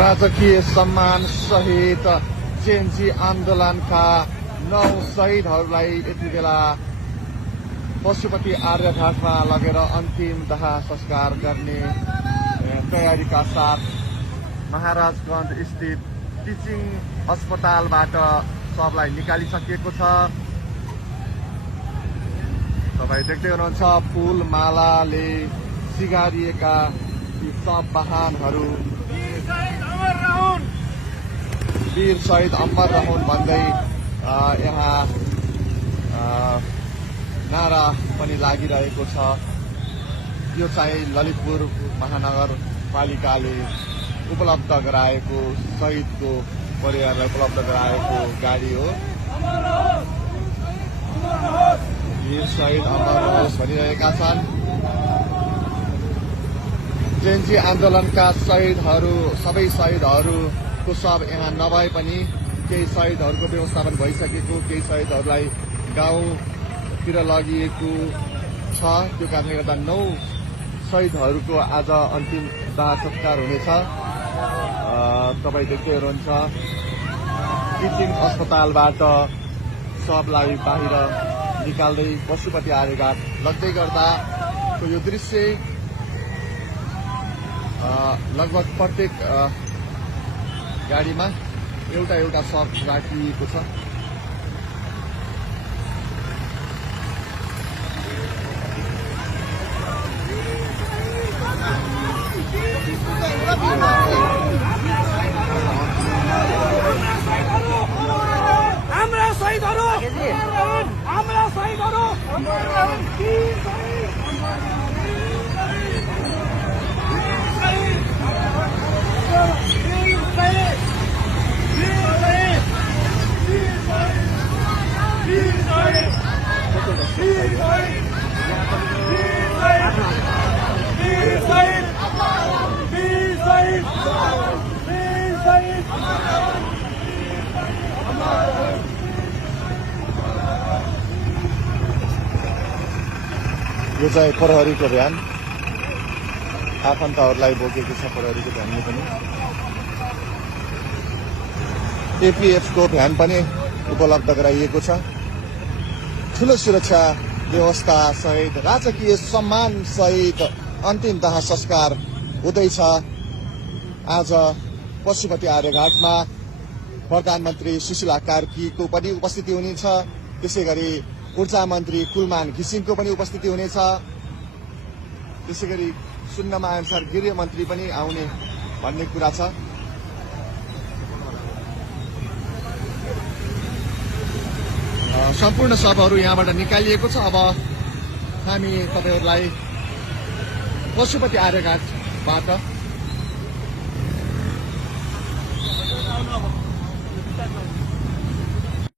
राजकीय सम्मान सहित जेएनजी आन्दोलनका 9 शहीदहरूलाई यति बेला पशुपति आर्यघाटमा लगेर अन्तिम दाह संस्कार गर्ने तयारीका साथ महाराजगञ्ज स्थित टिचिङ अस्पतालबाट शवलाई निकालिसकिएको छ। तपाईँ देख्दै हुनुहुन्छ फूलमालाले सिगारिएका यी सब वाहनहरू वीर शहीद अमर रहून् भन्दै यहाँ नारा पनि लागिरहेको छ। यो चाहिँ ललितपुर महानगरपालिकाले उपलब्ध गराएको शहीदको परिवारलाई उपलब्ध गराएको गाडी हो। वीर शहीद अमर रहोस् भनिरहेका छन्। जेएनजी आन्दोलनका शहीदहरू सबै शहीदहरूको शव यहाँ नभए पनि केही शहीदहरूको व्यवस्थापन भइसकेको, केही शहीदहरूलाई गाउँतिर लगिएको छ। त्यो कारणले गर्दा 9 शहीदहरूको आज अन्तिम दाह संस्कार हुनेछ। तपाईँ देख्दै हुनुहुन्छ टिचिङ अस्पतालबाट शवलाई बाहिर निकाल्दै पशुपति आर्यघाट लग्दै गर्दा यो दृश्य लगभग प्रत्येक गाडीमा एउटा शव राखिएको छ। यो चाहिँ प्रहरीको भ्यान आफन्तहरूलाई बोकेको छ। प्रहरीको भ्यानले पनि एपीएफको भ्यान पनि उपलब्ध गराइएको छ। ठूलो सुरक्षा व्यवस्था सहित राजकीय सम्मान सहित अन्तिम दाह संस्कार हुँदैछ। आज पशुपति आर्यघाटमा प्रधानमन्त्री सुशीला कार्कीको पनि उपस्थिति हुनेछ। त्यसै गरी ऊर्जा मन्त्री कुलमान घिसिङको पनि उपस्थिति हुनेछ। त्यसै गरी सुन्नमा अनुसार गृह मन्त्री पनि आउने भन्ने कुरा छ। सम्पूर्ण शवहरू यहाँबाट निकालिएको छ। अब हामी तपाईहरुलाई पशुपति आर्यघाटबाट